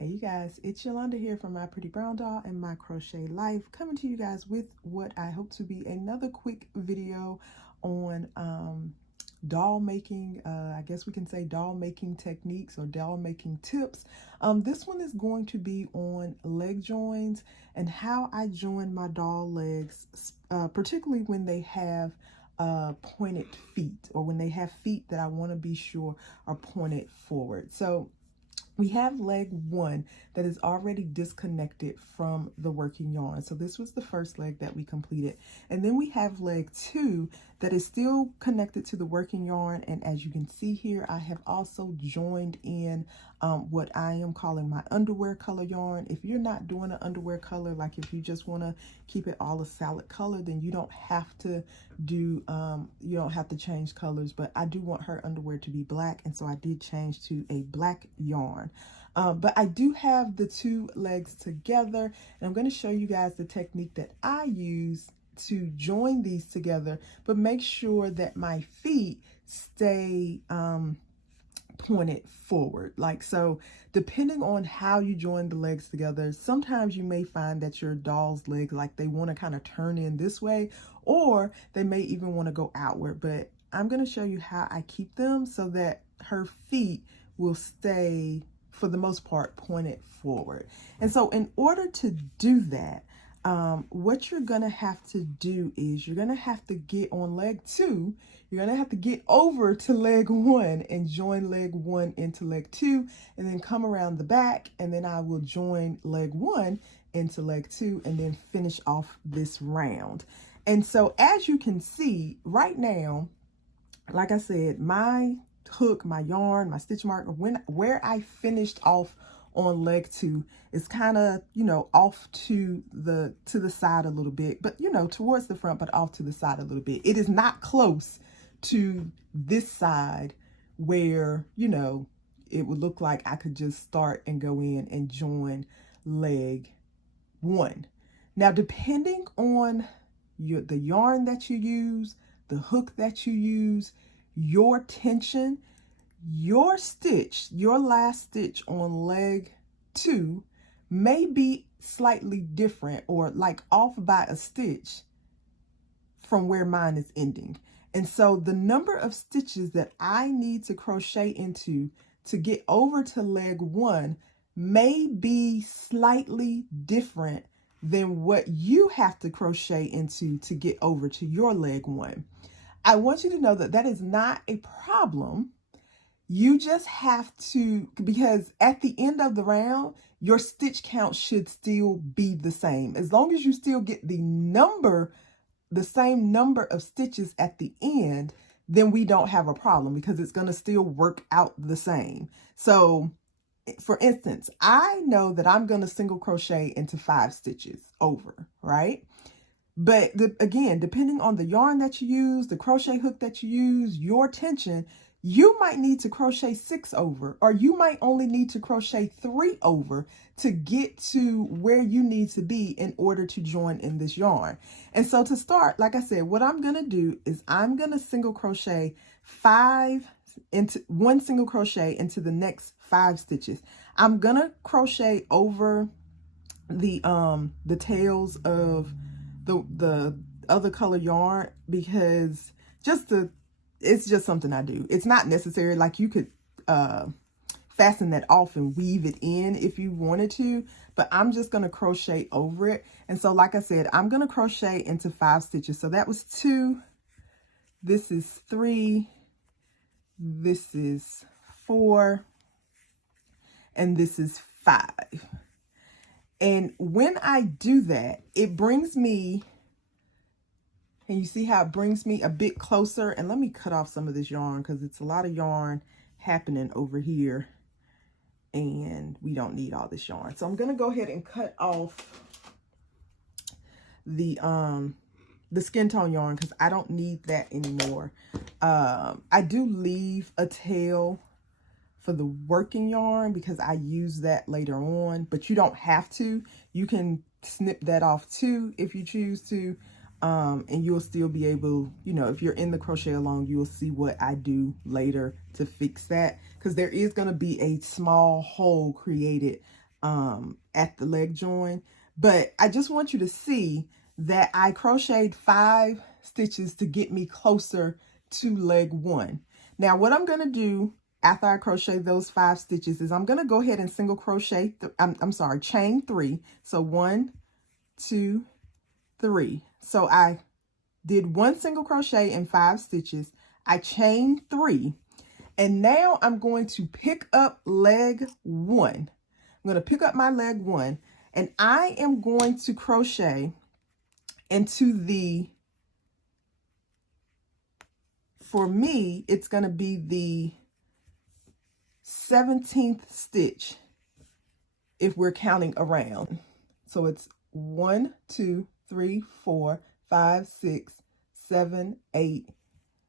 Hey you guys, it's Yolanda here from My Pretty Brown Doll and My Crochet Life, coming to you guys with what I hope to be another quick video on doll making. I guess we can say doll making techniques or doll making tips. This one is going to be on leg joins and how I join my doll legs, particularly when they have pointed feet, or when they have feet that I want to be sure are pointed forward. So we have leg one that is already disconnected from the working yarn. So this was the first leg that we completed. And then we have leg two that is still connected to the working yarn. And as you can see here, I have also joined in what I am calling my underwear color yarn. If you're not doing an underwear color, like if you just want to keep it all a solid color, then you don't have to do, you don't have to change colors. But I do want her underwear to be black. And so I did change to a black yarn. But I do have the two legs together, and I'm going to show you guys the technique that I use to join these together, but make sure that my feet stay pointed forward. Like so, depending on how you join the legs together, sometimes you may find that your doll's legs, like they want to kind of turn in this way, or they may even want to go outward. But I'm going to show you how I keep them so that her feet will stay, for the most part, pointed forward. And so in order to do that, what you're gonna have to do is you're gonna have to get on leg two, you're gonna have to get over to leg one and join leg one into leg two, and then come around the back, and then I will join leg one into leg two, and then finish off this round. And so as you can see right now, like I said, my hook, my yarn, my stitch marker, where I finished off on leg two is kind of, you know, off to the side a little bit, but you know, towards the front, but off to the side a little bit. It is not close to this side where, you know, it would look like I could just start and go in and join leg one. Now, depending on the yarn that you use, the hook that you use, your tension, your stitch, your last stitch on leg two may be slightly different, or like off by a stitch from where mine is ending. And so the number of stitches that I need to crochet into to get over to leg one may be slightly different than what you have to crochet into to get over to your leg one. I want you to know that that is not a problem. You just have to, because at the end of the round, your stitch count should still be the same. As long as you still get the same number of stitches at the end, then we don't have a problem, because it's going to still work out the same. So for instance, I know that I'm going to single crochet into 5 stitches over, right? But again, depending on the yarn that you use, the crochet hook that you use, your tension, you might need to crochet 6 over, or you might only need to crochet 3 over to get to where you need to be in order to join in this yarn. And so to start, like I said, what I'm going to do is I'm going to single crochet 1 single crochet into the next 5 stitches. I'm going to crochet over the tails of the other color yarn, because it's just something I do. It's not necessary. Like you could fasten that off and weave it in if you wanted to, but I'm just going to crochet over it. And so like I said, I'm going to crochet into 5 stitches. So that was 2, this is 3, this is 4, and this is 5. And when I do that, it brings me, and you see how it brings me a bit closer. And let me cut off some of this yarn, because it's a lot of yarn happening over here, and we don't need all this yarn. So I'm going to go ahead and cut off the skin tone yarn, because I don't need that anymore. I do leave a tail for the working yarn, because I use that later on, but you don't have to. You can snip that off too if you choose to, and you'll still be able, you know, if you're in the crochet along, you will see what I do later to fix that, because there is going to be a small hole created at the leg join. But I just want you to see that I crocheted 5 stitches to get me closer to leg 1. Now what I'm going to do after I crochet those 5 stitches is I'm going to go ahead and single crochet, chain 3. So 1, 2, 3. So I did 1 single crochet in 5 stitches. I chained 3. And now I'm going to pick up leg 1. I'm going to pick up my leg 1 and I am going to crochet into the, for me, it's going to be the 17th stitch if we're counting around. So it's 1, 2, 3, 4, 5, 6, 7, 8,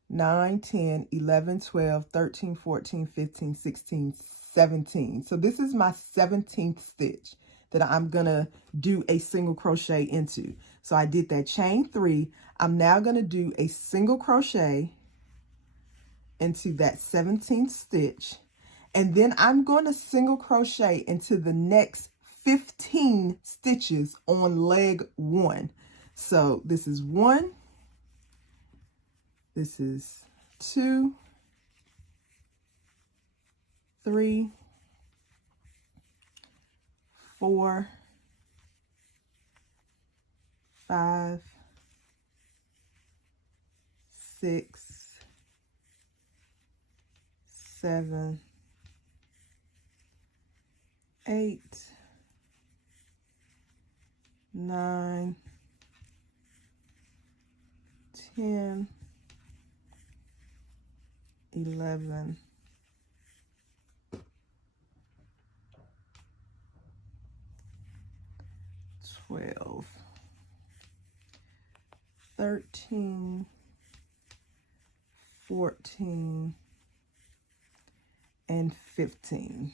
9, 10, 11, 12, 13, 14, 15, 16, 17. So this is my 17th stitch that I'm gonna do a single crochet into. So I did that chain 3. I'm now gonna do a single crochet into that 17th stitch. And then I'm going to single crochet into the next 15 stitches on leg 1. So this is 1, this is 2, 3, 4, 5, 6, 7, 8, 9, 10, 11, 12, 13, 14, and 15.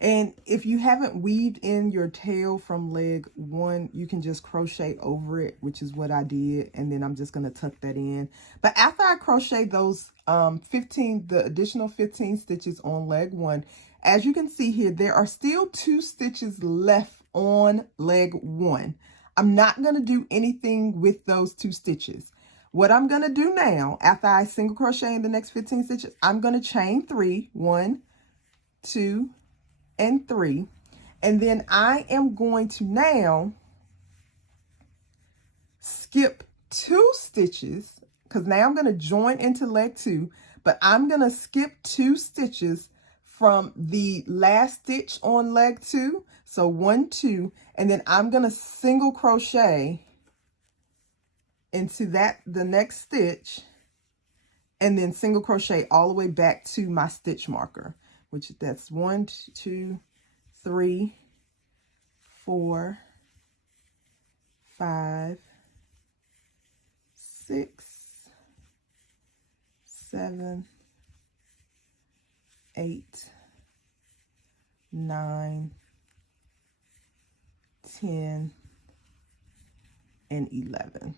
And if you haven't weaved in your tail from leg 1, you can just crochet over it, which is what I did. And then I'm just going to tuck that in. But after I crochet those the additional 15 stitches on leg 1, as you can see here, there are still 2 stitches left on leg 1. I'm not going to do anything with those 2 stitches. What I'm going to do now, after I single crochet in the next 15 stitches, I'm going to chain 3, 1, 2, and 3, and then I am going to now skip 2 stitches because now I'm going to join into leg 2, but I'm going to skip 2 stitches from the last stitch on leg 2. So 1, 2, and then I'm going to single crochet into the next stitch, and then single crochet all the way back to my stitch marker, which that's 1, 2, 3, 4, 5, 6, 7, 8, 9, 10, and 11.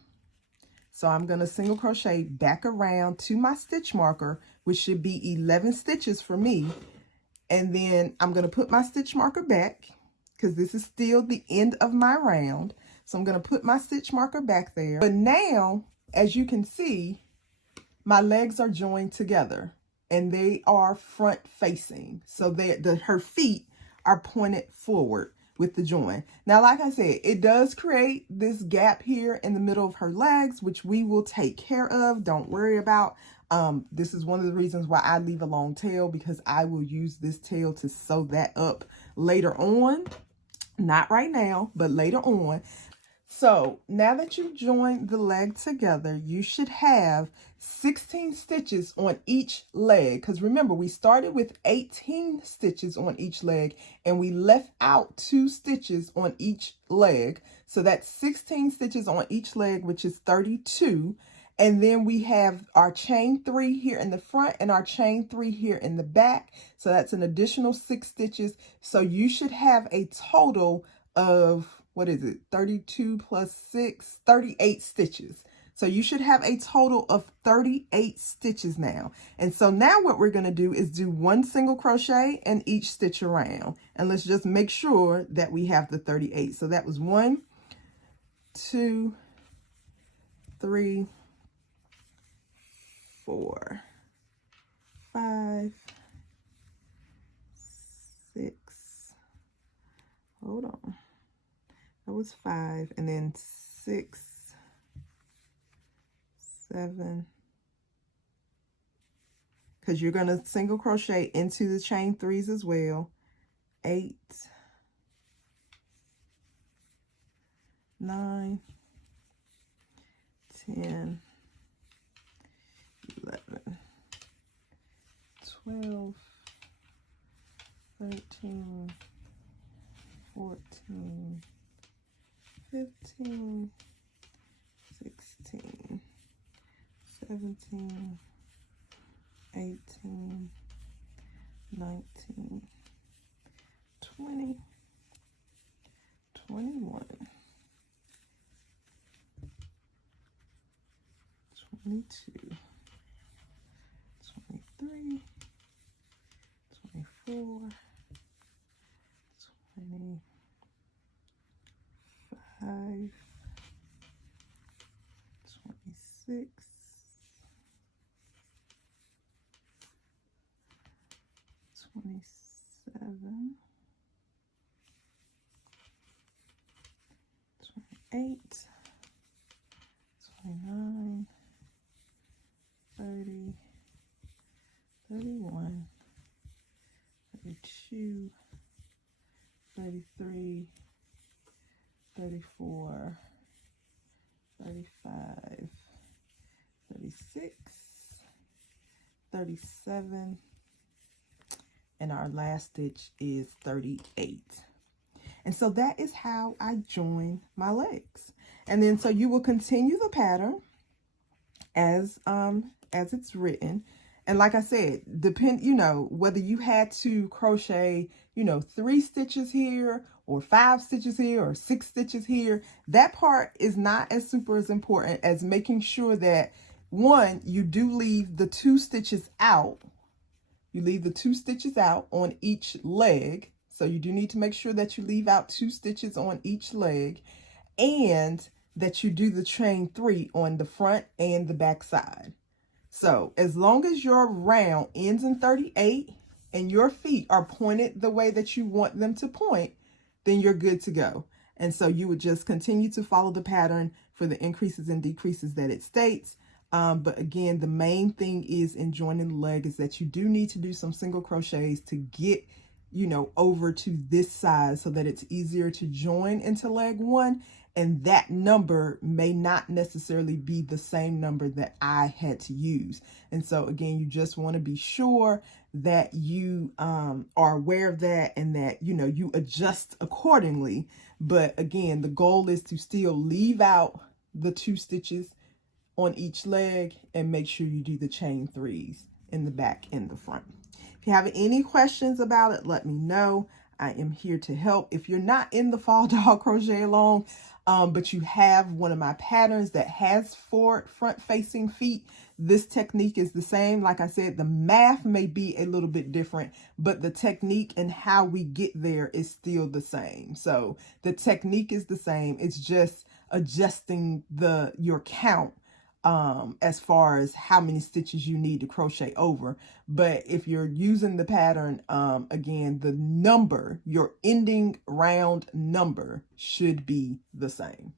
So I'm going to single crochet back around to my stitch marker, which should be 11 stitches for me. And then I'm going to put my stitch marker back because this is still the end of my round. So I'm going to put my stitch marker back there. But now, as you can see, my legs are joined together and they are front facing. So her feet are pointed forward with the join. Now, like I said, it does create this gap here in the middle of her legs, which we will take care of. Don't worry about. This is one of the reasons why I leave a long tail, because I will use this tail to sew that up later on. Not right now, but later on. So now that you've joined the leg together, you should have 16 stitches on each leg. Because remember, we started with 18 stitches on each leg and we left out 2 stitches on each leg. So that's 16 stitches on each leg, which is 32. And then we have our chain 3 here in the front and our chain 3 here in the back. So that's an additional 6 stitches. So you should have a total of, what is it, 32 plus 6, 38 stitches. So you should have a total of 38 stitches now. And so now what we're going to do is do 1 single crochet in each stitch around. And let's just make sure that we have the 38. So that was 1, 2, 3, 4, 5, 6. Hold on. That was 5, and then 6, 7, because you're going to single crochet into the chain 3s as well. 8, 9, 10, 11, 12, 13, 14, 15, 16, 17, 18, 19, 20, 21, 22, 23, 24, 25, 26, 27, 28, 29, 30, 31, 32, 33, 34, 35, 36, 37, and our last stitch is 38. And so that is how I join my legs. And then so you will continue the pattern as it's written. And like I said, whether you had to crochet, 3 stitches here or 5 stitches here or 6 stitches here, that part is not as super as important as making sure that, one, you do leave the 2 stitches out. You leave the 2 stitches out on each leg. So you do need to make sure that you leave out 2 stitches on each leg, and that you do the chain 3 on the front and the back side. So as long as your round ends in 38 and your feet are pointed the way that you want them to point, then you're good to go. And so you would just continue to follow the pattern for the increases and decreases that it states. But again, the main thing is in joining the leg is that you do need to do some single crochets to get, over to this side so that it's easier to join into leg 1. And that number may not necessarily be the same number that I had to use. And so again, you just want to be sure that you are aware of that, and that, you adjust accordingly. But again, the goal is to still leave out the 2 stitches on each leg and make sure you do the chain 3s in the back and the front. If you have any questions about it, let me know. I am here to help. If you're not in the Fall Doll Crochet Along, but you have one of my patterns that has 4 front-facing feet, this technique is the same. Like I said, the math may be a little bit different, but the technique and how we get there is still the same. So the technique is the same. It's just adjusting your count as far as how many stitches you need to crochet over. But if you're using the pattern, again, the number, your ending round number should be the same.